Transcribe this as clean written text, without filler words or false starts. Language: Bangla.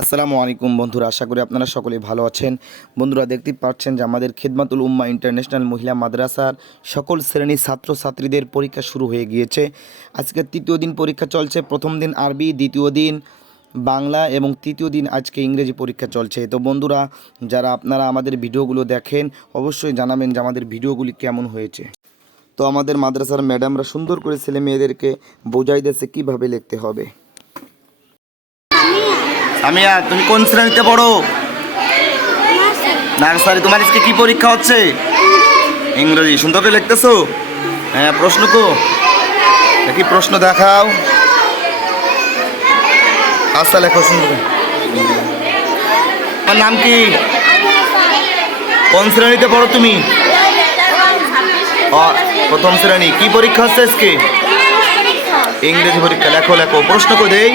আসসালামু আলাইকুম বন্ধুরা, আশা করি আপনারা সকলেই ভালো আছেন। বন্ধুরা, দেখতেই পাচ্ছেন যে আমাদের খিদমাতুল উম্মাহ ইন্টারন্যাশনাল মহিলা মাদ্রাসার সকল শ্রেণীর ছাত্রছাত্রীদের পরীক্ষা শুরু হয়ে গিয়েছে। আজকে তৃতীয় দিন পরীক্ষা চলছে। প্রথম দিন আরবি, দ্বিতীয় দিন বাংলা এবং তৃতীয় দিন আজকে ইংরেজি পরীক্ষা চলছে। তো বন্ধুরা, যারা আপনারা আমাদের ভিডিওগুলো দেখেন অবশ্যই জানাবেন যে আমাদের ভিডিওগুলি কেমন হয়েছে। তো আমাদের মাদ্রাসার ম্যাডামরা সুন্দর করে ছেলে মেয়েদেরকে বোঝাই দিয়েছে কীভাবে লিখতে হবে। সামিয়া, তুমি কোন শ্রেণীতে পড়ো? নার্সারি। তোমার আজকে কি পরীক্ষা হচ্ছে? ইংরেজি। সুন্দর করে লিখতেছো? হ্যাঁ, প্রশ্ন কো দেখি, প্রশ্ন দেখাও। আচ্ছা, লেখো সুন্দর। তোমার নাম কি? কোন শ্রেণীতে পড়ো তুমি? প্রথম শ্রেণী। কি পরীক্ষা হচ্ছে আজকে? ইংরেজি পরীক্ষা। লেখো লেখো, প্রশ্ন কো দেই।